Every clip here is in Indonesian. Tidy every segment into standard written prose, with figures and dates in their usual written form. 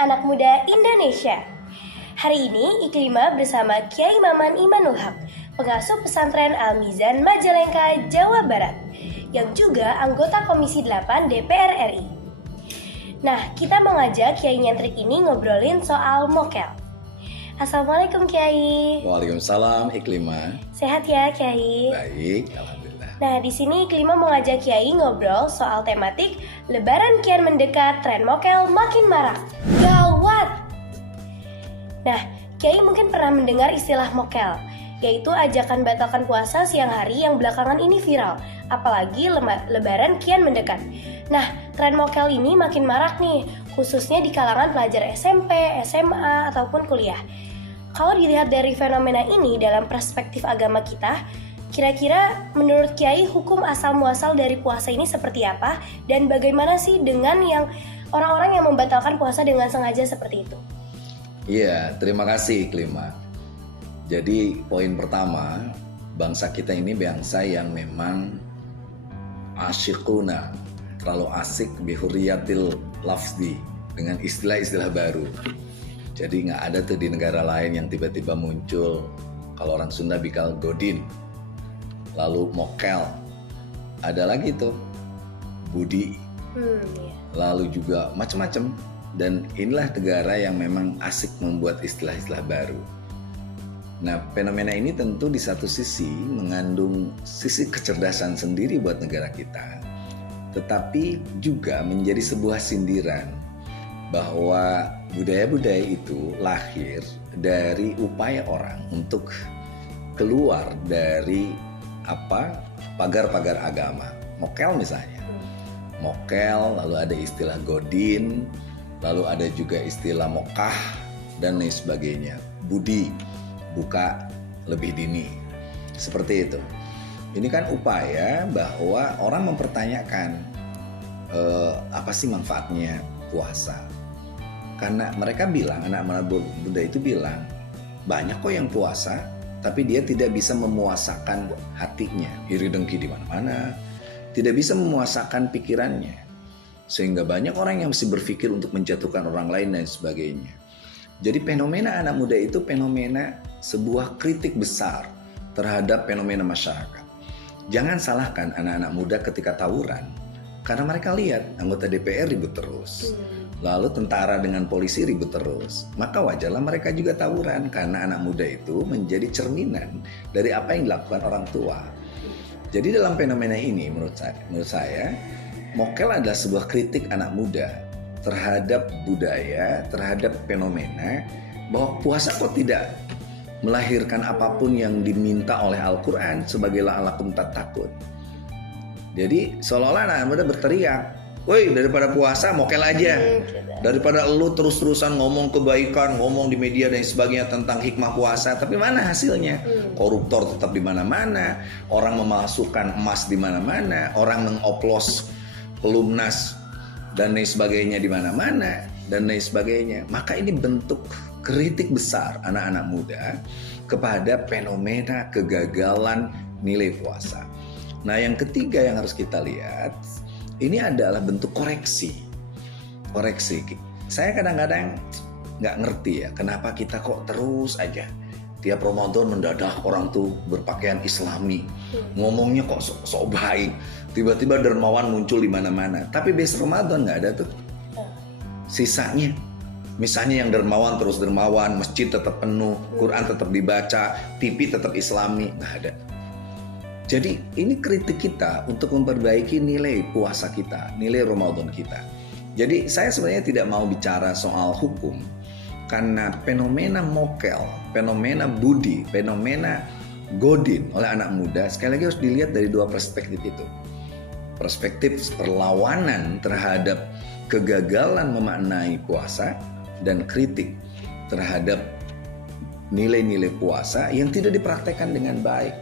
anak muda Indonesia. Hari ini Iklima bersama Kiai Maman Imanul Haq, pengasuh pesantren Al-Mizan Majalengka, Jawa Barat, yang juga anggota Komisi 8 DPR RI. Nah, kita mau ngajak Kiai Nyentrik ini ngobrolin soal mokel. Assalamualaikum Kiai. Waalaikumsalam Iklima. Sehat ya Kiai? Baik, alhamdulillah. Nah, di sini Iklima mau ngajak Kiai ngobrol soal tematik Lebaran kian mendekat, tren mokel makin marak. Gawat! Nah, Kiai mungkin pernah mendengar istilah mokel, yaitu ajakan batalkan puasa siang hari yang belakangan ini viral, apalagi Lebaran kian mendekat. Nah, tren mokel ini makin marak nih, khususnya di kalangan pelajar SMP, SMA, ataupun kuliah. Kalau dilihat dari fenomena ini dalam perspektif agama kita, kira-kira menurut Kiai hukum asal muasal dari puasa ini seperti apa? Dan bagaimana sih dengan yang orang-orang yang membatalkan puasa dengan sengaja seperti itu? Iya, terima kasih Iklima. Jadi poin pertama, bangsa kita ini bangsa yang memang asyikuna, terlalu asik bihuriyatil lafzi, dengan istilah-istilah baru. Jadi nggak ada tuh di negara lain yang tiba-tiba muncul, kalau orang Sunda bikal godin, lalu mokel, ada lagi tuh budi, lalu juga macam-macam. Dan inilah negara yang memang asik membuat istilah-istilah baru. Nah, fenomena ini tentu di satu sisi mengandung sisi kecerdasan sendiri buat negara kita, tetapi juga menjadi sebuah sindiran bahwa budaya-budaya itu lahir dari upaya orang untuk keluar dari pagar-pagar agama. Mokel misalnya, mokel, lalu ada istilah godin, lalu ada juga istilah mokah dan lain sebagainya. Budi, buka lebih dini, seperti itu. Ini kan upaya bahwa orang mempertanyakan apa sih manfaatnya puasa. Karena mereka bilang, anak-anak Buddha itu bilang, banyak kok yang puasa, tapi dia tidak bisa memuasakan hatinya. Iri dengki di mana-mana, tidak bisa memuasakan pikirannya. Sehingga banyak orang yang masih berpikir untuk menjatuhkan orang lain dan sebagainya. Jadi fenomena anak muda itu fenomena sebuah kritik besar terhadap fenomena masyarakat. Jangan salahkan anak-anak muda ketika tawuran, karena mereka lihat anggota DPR ribut terus. Lalu tentara dengan polisi ribut terus, maka wajarlah mereka juga tawuran, karena anak muda itu menjadi cerminan dari apa yang dilakukan orang tua. Jadi dalam fenomena ini menurut saya mokel adalah sebuah kritik anak muda terhadap budaya, terhadap fenomena bahwa puasa kok tidak melahirkan apapun yang diminta oleh Al-Quran sebagai la'alakum tattaqun. Jadi seolah-olah anak muda berteriak, woi, daripada puasa mokel aja, daripada lu terus-terusan ngomong kebaikan, ngomong di media dan sebagainya tentang hikmah puasa, tapi mana hasilnya? Koruptor tetap di mana-mana, orang memalsukan emas di mana-mana, orang mengoplos pelumnas dan lain sebagainya di mana-mana dan lain sebagainya. Maka ini bentuk kritik besar anak-anak muda kepada fenomena kegagalan nilai puasa. Nah, yang ketiga yang harus kita lihat, ini adalah bentuk koreksi. Saya kadang-kadang nggak ngerti ya, kenapa kita kok terus aja tiap Ramadan mendadak orang tuh berpakaian Islami, ngomongnya kok sok baik, tiba-tiba dermawan muncul di mana-mana. Tapi besok Ramadan nggak ada tuh. Sisanya, misalnya yang dermawan terus dermawan, masjid tetap penuh, Quran tetap dibaca, TV tetap Islami, nggak ada. Jadi ini kritik kita untuk memperbaiki nilai puasa kita, nilai Ramadan kita. Jadi saya sebenarnya tidak mau bicara soal hukum, karena fenomena mokel, fenomena budi, fenomena godin oleh anak muda sekali lagi harus dilihat dari dua perspektif itu. Perspektif perlawanan terhadap kegagalan memaknai puasa dan kritik terhadap nilai-nilai puasa yang tidak dipraktekkan dengan baik.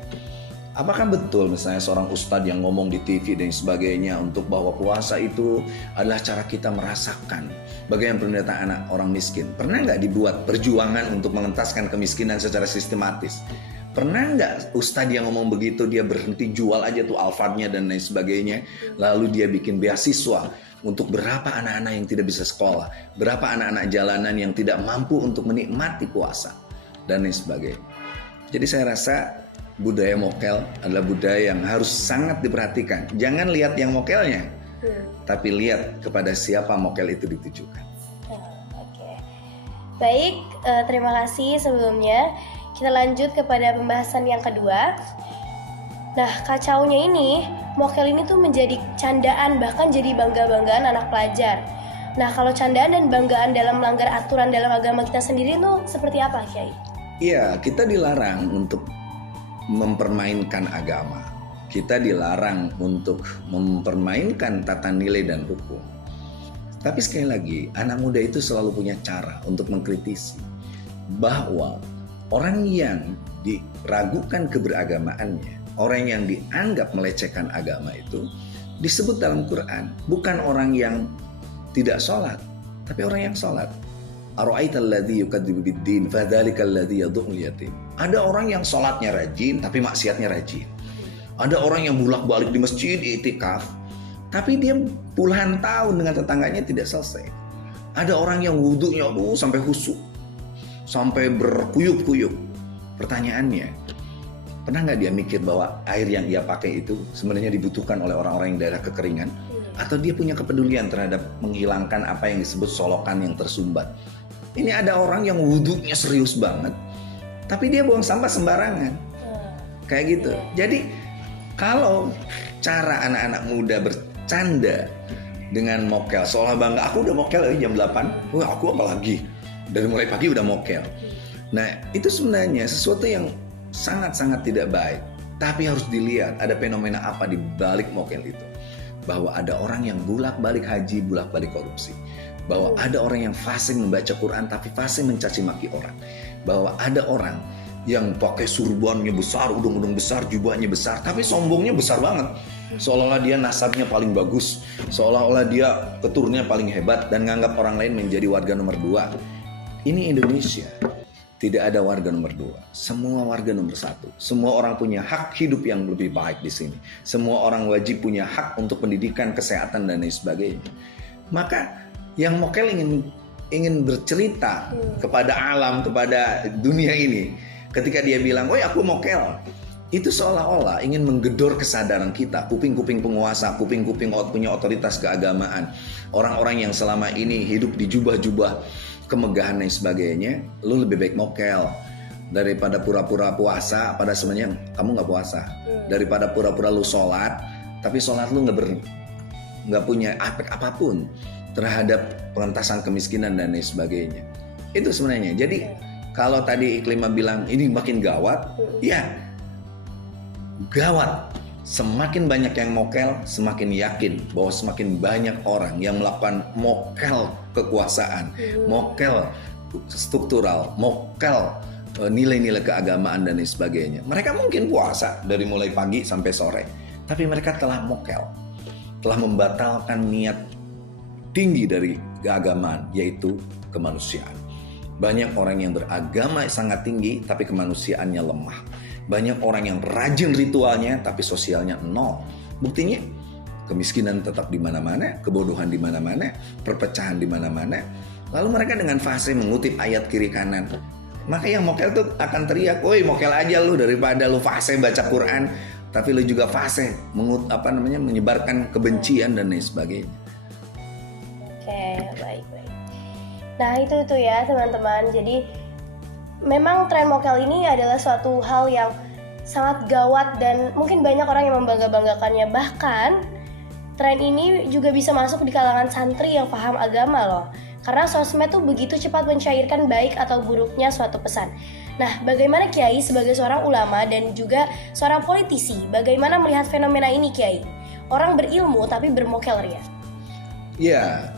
Apakah betul misalnya seorang ustadz yang ngomong di TV dan sebagainya untuk bahwa puasa itu adalah cara kita merasakan bagaimana penderitaan anak orang miskin? Pernah nggak dibuat perjuangan untuk mengentaskan kemiskinan secara sistematis? Pernah nggak ustadz yang ngomong begitu dia berhenti jual aja tuh Alphardnya dan lain sebagainya, lalu dia bikin beasiswa untuk berapa anak-anak yang tidak bisa sekolah, berapa anak-anak jalanan yang tidak mampu untuk menikmati puasa dan lain sebagainya. Jadi saya rasa budaya mokel adalah budaya yang harus sangat diperhatikan. Jangan lihat yang mokelnya, tapi lihat kepada siapa mokel itu ditujukan. Oke. Baik, terima kasih sebelumnya. Kita lanjut kepada pembahasan yang kedua. Nah, kacaunya ini, mokel ini tuh menjadi candaan, bahkan jadi bangga-banggaan anak pelajar. Nah, kalau candaan dan banggaan dalam melanggar aturan dalam agama kita sendiri tuh seperti apa, Kiai? Iya, kita dilarang untuk mempermainkan agama. Kita dilarang untuk mempermainkan tata nilai dan hukum. Tapi sekali lagi, anak muda itu selalu punya cara untuk mengkritisi bahwa orang yang diragukan keberagamaannya, orang yang dianggap melecehkan agama itu disebut dalam Quran bukan orang yang tidak sholat, tapi orang yang sholat. Ara'aital ladzi yukadzibu bid-din fadzalikal ladzi yad'ul yatim. Ada orang yang sholatnya rajin tapi maksiatnya rajin. Ada orang yang bolak-balik di masjid i'tikaf tapi dia puluhan tahun dengan tetangganya tidak selesai. Ada orang yang wudunya sampai khusyuk, sampai berkuyup-kuyup. Pertanyaannya, pernah nggak dia mikir bahwa air yang dia pakai itu sebenarnya dibutuhkan oleh orang-orang yang daerah kekeringan? Atau dia punya kepedulian terhadap menghilangkan apa yang disebut solokan yang tersumbat? Ini ada orang yang wudhunya serius banget, tapi dia buang sampah sembarangan. Kayak gitu. Jadi kalau cara anak-anak muda bercanda dengan mokel, seolah bangga, aku udah mokel jam 8, wah aku apa lagi? Dari mulai pagi udah mokel. Nah, itu sebenarnya sesuatu yang sangat-sangat tidak baik. Tapi harus dilihat ada fenomena apa di balik mokel itu. Bahwa ada orang yang bolak-balik haji, bolak-balik korupsi. Bahwa ada orang yang fasih membaca Quran tapi fasih mencaci maki orang. Bahwa ada orang yang pakai surbannya besar, udung-udung besar, jubahnya besar, tapi sombongnya besar banget. Seolah-olah dia nasabnya paling bagus, seolah-olah dia keturunannya paling hebat dan nganggap orang lain menjadi warga nomor 2. Ini Indonesia. Tidak ada warga nomor 2. Semua warga nomor 1. Semua orang punya hak hidup yang lebih baik di sini. Semua orang wajib punya hak untuk pendidikan, kesehatan dan lain sebagainya. Maka yang mokel ingin bercerita kepada alam, kepada dunia ini. Ketika dia bilang, "Woi, aku mokel." Itu seolah-olah ingin menggedor kesadaran kita, kuping-kuping penguasa, kuping-kuping punya otoritas keagamaan. Orang-orang yang selama ini hidup di jubah-jubah kemegahan dan sebagainya, lu lebih baik mokel daripada pura-pura puasa pada sebenarnya kamu nggak puasa. Daripada pura-pura lu sholat tapi sholat lu nggak punya aspek apapun terhadap pengentasan kemiskinan dan lain sebagainya. Itu sebenarnya. Jadi kalau tadi Iklimah bilang ini makin gawat, ya gawat. Semakin banyak yang mokel, semakin yakin bahwa semakin banyak orang yang melakukan mokel kekuasaan, mokel struktural, mokel nilai-nilai keagamaan dan lain sebagainya. Mereka mungkin puasa dari mulai pagi sampai sore, tapi mereka telah mokel, telah membatalkan niat tinggi dari keagamaan, yaitu kemanusiaan. Banyak orang yang beragama sangat tinggi, tapi kemanusiaannya lemah. Banyak orang yang rajin ritualnya tapi sosialnya nol. Buktinya kemiskinan tetap di mana-mana, kebodohan di mana-mana, perpecahan di mana-mana. Lalu mereka dengan fase mengutip ayat kiri kanan. Maka yang mokel tuh akan teriak, "Woi, mokel aja lu daripada lu fase baca Quran, tapi lu juga fase menyebarkan kebencian dan lain sebagainya." Oke, baik. Nah, itu ya teman-teman. Jadi memang tren mokel ini adalah suatu hal yang sangat gawat dan mungkin banyak orang yang membangga-banggakannya. Bahkan tren ini juga bisa masuk di kalangan santri yang paham agama loh. Karena sosmed tuh begitu cepat mencairkan baik atau buruknya suatu pesan. Nah, bagaimana Kiai sebagai seorang ulama dan juga seorang politisi, bagaimana melihat fenomena ini Kiai? Orang berilmu tapi bermokel ria. Ya,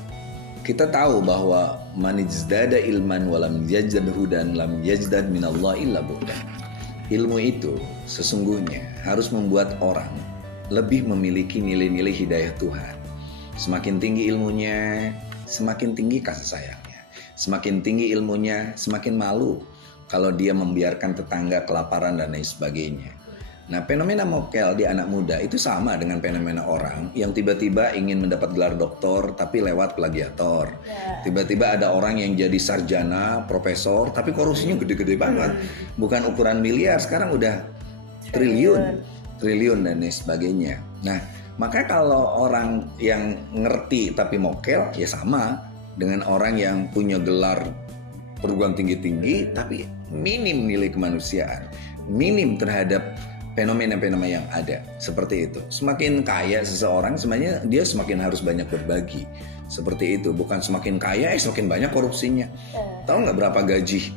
kita tahu bahwa manijdada ilman walam yajdad hudan lam yajdad minallah illa bu'dan. Ilmu itu sesungguhnya harus membuat orang lebih memiliki nilai-nilai hidayah Tuhan. Semakin tinggi ilmunya, semakin tinggi kasih sayangnya. Semakin tinggi ilmunya, semakin malu. kalau dia membiarkan tetangga kelaparan dan lain sebagainya. Nah, fenomena mokel di anak muda itu sama dengan fenomena orang yang tiba-tiba ingin mendapat gelar doktor tapi lewat plagiator. Tiba-tiba ada orang yang jadi sarjana, profesor, tapi korupsinya gede-gede banget. Bukan ukuran miliar, sekarang udah triliun dan lain sebagainya. Nah, maka kalau orang yang ngerti tapi mokel, ya sama dengan orang yang punya gelar perguruan tinggi-tinggi tapi minim nilai kemanusiaan, minim terhadap fenomena-fenomena yang ada. Seperti itu. Semakin kaya seseorang, sebenarnya dia semakin harus banyak berbagi. Seperti itu. Bukan semakin kaya, semakin banyak korupsinya. Tahu nggak berapa gaji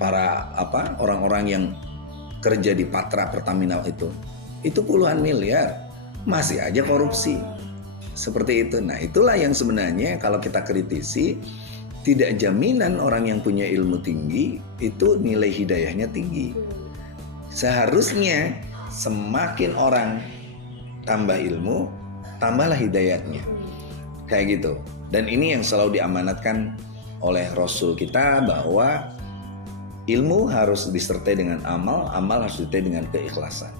para orang-orang yang kerja di Patra Pertamina itu? Itu puluhan miliar. Masih aja korupsi. Seperti itu. Nah, itulah yang sebenarnya kalau kita kritisi, tidak jaminan orang yang punya ilmu tinggi itu nilai hidayahnya tinggi. Seharusnya semakin orang tambah ilmu, tambahlah hidayatnya. Kayak gitu. Dan ini yang selalu diamanatkan oleh Rasul kita bahwa ilmu harus disertai dengan amal, amal harus disertai dengan keikhlasan.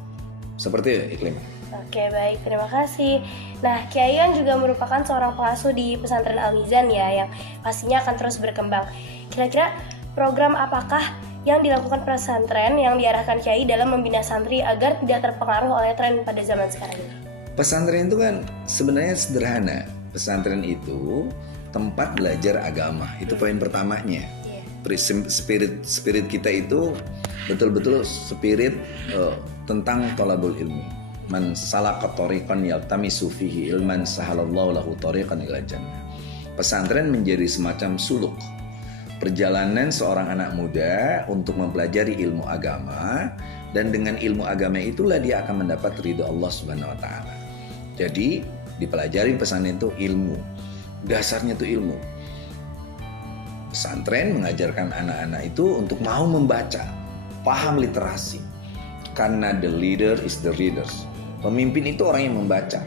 Seperti itu, Iklim. Oke, baik, terima kasih. Nah, Kiai kan juga merupakan seorang pengasuh di pesantren Al-Mizan ya, yang pastinya akan terus berkembang. Kira-kira program apakah yang dilakukan pesantren yang diarahkan Kiai dalam membina santri agar tidak terpengaruh oleh tren pada zaman sekarang ini? Pesantren itu kan sebenarnya sederhana. Pesantren itu tempat belajar agama. Itu poin pertamanya. Spirit kita itu betul-betul spirit tentang thalabul ilmi. Man salaka thariqan yaltamisu fihi ilman sahalallahu lahu thariqan ila jannah. Pesantren menjadi semacam suluk perjalanan seorang anak muda untuk mempelajari ilmu agama, dan dengan ilmu agama itulah dia akan mendapat ridho Allah Subhanahu wa taala. Jadi, dipelajari pesantren itu ilmu. Dasarnya itu ilmu. Pesantren mengajarkan anak-anak itu untuk mau membaca, paham literasi. Karena the leader is the readers. Pemimpin itu orang yang membaca.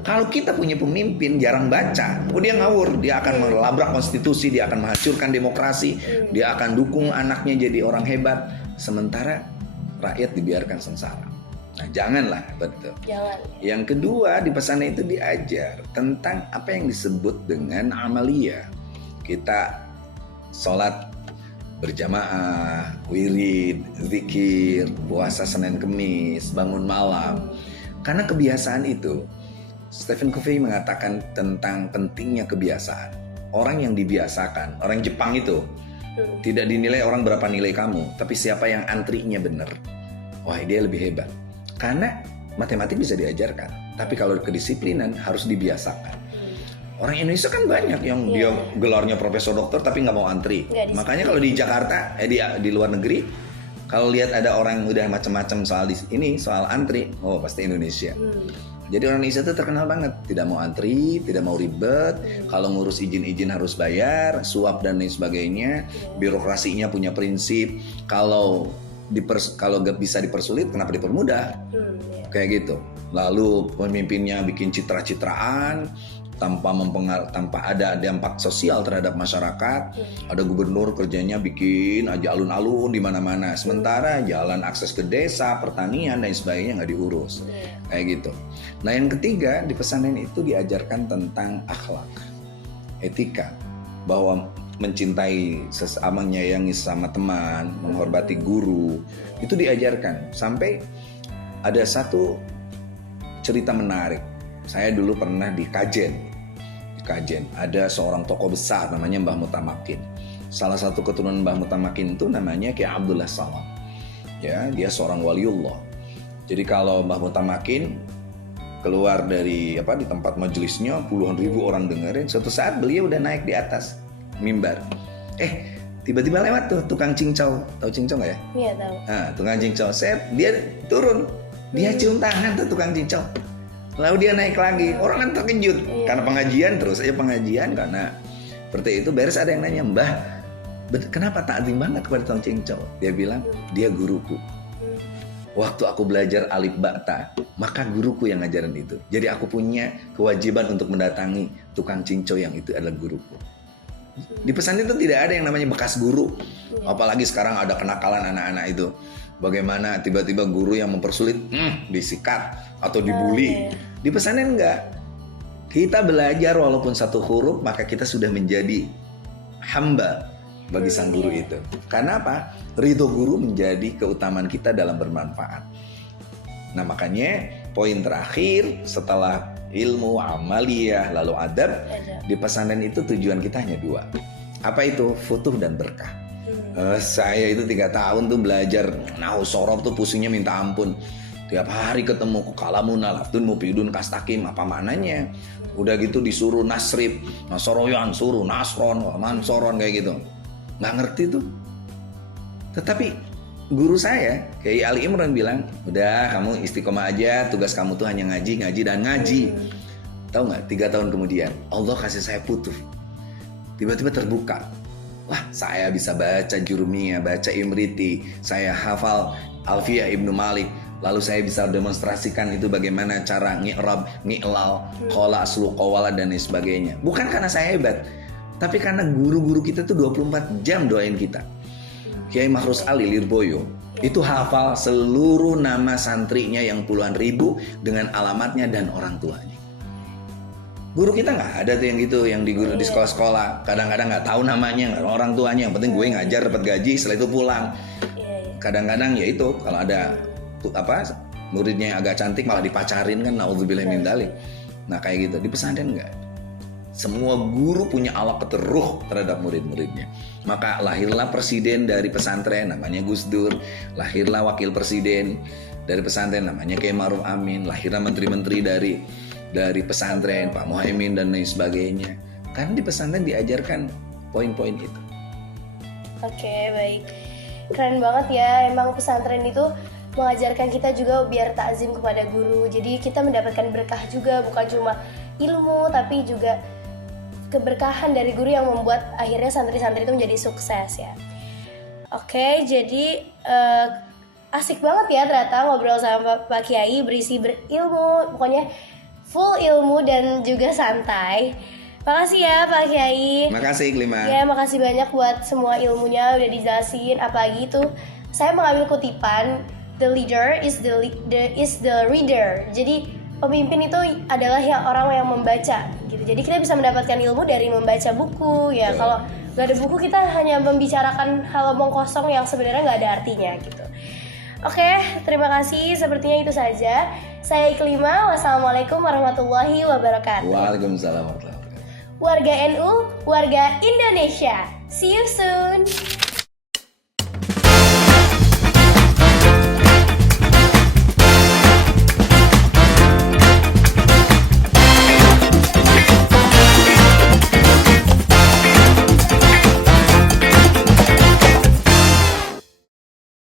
Kalau kita punya pemimpin jarang baca, dia ngawur, dia akan melabrak konstitusi, dia akan menghancurkan demokrasi, dia akan dukung anaknya jadi orang hebat, sementara rakyat dibiarkan sengsara. Nah, janganlah, betul. Jangan. Yang kedua, di pesantren itu diajar tentang apa yang disebut dengan amalia. Kita sholat berjamaah, wirid, zikir, puasa Senin Kemis, bangun malam. Karena kebiasaan itu, Stephen Covey mengatakan tentang pentingnya kebiasaan. Orang yang dibiasakan, orang Jepang itu tidak dinilai orang berapa nilai kamu, tapi siapa yang antrinya benar. Wah, dia lebih hebat. Karena matematik bisa diajarkan, tapi kalau kedisiplinan harus dibiasakan. Orang Indonesia kan banyak yang dia gelarnya profesor dokter tapi nggak mau antri. Makanya kalau di Jakarta, di luar negeri, kalau lihat ada orang udah macam-macam soal antri, oh pasti Indonesia. Jadi orang Indonesia itu terkenal banget, tidak mau antri, tidak mau ribet, kalau ngurus izin-izin harus bayar, suap dan lain sebagainya, birokrasinya punya prinsip, kalau gak bisa dipersulit, kenapa dipermudah? Kayak gitu. Lalu pemimpinnya bikin citra-citraan, tanpa ada dampak sosial terhadap masyarakat. Ada gubernur kerjanya bikin aja alun-alun di mana-mana, sementara jalan akses ke desa, pertanian dan sebagainya nggak diurus. Kayak gitu. Nah, yang ketiga, di pesantren itu diajarkan tentang akhlak, etika, bahwa mencintai sesama, menyayangi sesama teman, menghormati guru, itu diajarkan. Sampai ada satu cerita menarik. Saya dulu pernah di Kajen. Ada seorang tokoh besar namanya Mbah Mutamakin. Salah satu keturunan Mbah Mutamakin itu namanya Kiai Abdullah Salam. Ya, dia seorang waliullah. Jadi kalau Mbah Mutamakin keluar di tempat majelisnya, puluhan ribu orang dengerin, suatu saat beliau udah naik di atas mimbar. Tiba-tiba lewat tuh tukang cincau. Tahu cincau nggak ya? Iya, tahu. Nah, tukang cincau. Dia turun. Dia cium tangan tuh tukang cincau. Lalu dia naik lagi, orang kan terkejut karena pengajian, terus aja pengajian, karena seperti itu. Beres ada yang nanya, Mbah, kenapa takzim banget kepada tukang cincau? Dia bilang, dia guruku. Waktu aku belajar alif ba'ta, maka guruku yang ngajarin itu. Jadi aku punya kewajiban untuk mendatangi tukang cincau yang itu adalah guruku. Di pesantren itu tidak ada yang namanya bekas guru. Apalagi sekarang ada kenakalan anak-anak itu. Bagaimana tiba-tiba guru yang mempersulit, disikat atau dibully. Di pesantren enggak. Kita belajar walaupun satu huruf, maka kita sudah menjadi hamba bagi sang guru itu. Karena apa? Ridho guru menjadi keutamaan kita dalam bermanfaat. Nah makanya poin terakhir setelah ilmu, amaliyah, lalu adab, di pesantren itu tujuan kita hanya 2. Apa itu? Futuh dan berkah. Saya itu 3 tahun tuh belajar nahu sorof tuh pusingnya minta ampun. Tiap hari ketemu kalamun, laftun, mufidun, kastakim, apa maknanya? Udah gitu disuruh nasrib, nasoroyan, suruh nasron, mansoron kayak gitu. Nggak ngerti tuh. Tetapi guru saya, Kiai Ali Imran bilang, udah kamu istiqomah aja, tugas kamu tuh hanya ngaji, ngaji, dan ngaji. Tahu nggak? 3 tahun kemudian Allah kasih saya futuh. Tiba-tiba terbuka. Wah, saya bisa baca Jurumiyah, baca Imriti, saya hafal Alfiyah Ibnu Malik. Lalu saya bisa demonstrasikan itu bagaimana cara ngi'rab, ngi'lal, qola, aslu, qawala, dan lain sebagainya. Bukan karena saya hebat, tapi karena guru-guru kita tuh 24 jam doain kita. Kiai Mahrus Ali Lirboyo itu hafal seluruh nama santrinya yang puluhan ribu dengan alamatnya dan orang tuanya. Guru kita nggak ada tuh yang gitu, yang di guru di sekolah-sekolah. Kadang-kadang nggak tahu namanya, nggak tahu orang tuanya. Yang penting gue ngajar dapat gaji, setelah itu pulang. Kadang-kadang ya itu kalau ada muridnya yang agak cantik malah dipacarin kan, naudzubillah min dzalik. Nah kayak gitu. Di pesantren nggak. Semua guru punya alaqatur ruh terhadap murid-muridnya. Maka lahirlah presiden dari pesantren namanya Gus Dur, lahirlah wakil presiden dari pesantren namanya Kiai Ma'ruf Amin, lahirlah menteri-menteri dari pesantren, Pak Muhaimin dan lain sebagainya. Karena di pesantren diajarkan poin-poin itu. Oke, baik. Keren banget ya, emang pesantren itu mengajarkan kita juga biar takzim kepada guru. Jadi kita mendapatkan berkah juga, bukan cuma ilmu tapi juga keberkahan dari guru yang membuat akhirnya santri-santri itu menjadi sukses ya. Oke, jadi asik banget ya ternyata ngobrol sama Pak Kiai, berisi berilmu, pokoknya full ilmu dan juga santai. Makasih ya Pak Kiai. Makasih Iklima. Ya, makasih banyak buat semua ilmunya udah dijelasin. Apalagi itu saya mengambil kutipan, the leader is the reader. Jadi pemimpin itu adalah orang yang membaca gitu. Jadi kita bisa mendapatkan ilmu dari membaca buku ya. Kalau nggak ada buku kita hanya membicarakan hal omong kosong yang sebenarnya nggak ada artinya gitu. Oke, terima kasih. Sepertinya itu saja. Saya Iklima. Wassalamualaikum warahmatullahi wabarakatuh. Waalaikumsalam warahmatullahi wabarakatuh. Warga NU, warga Indonesia. See you soon.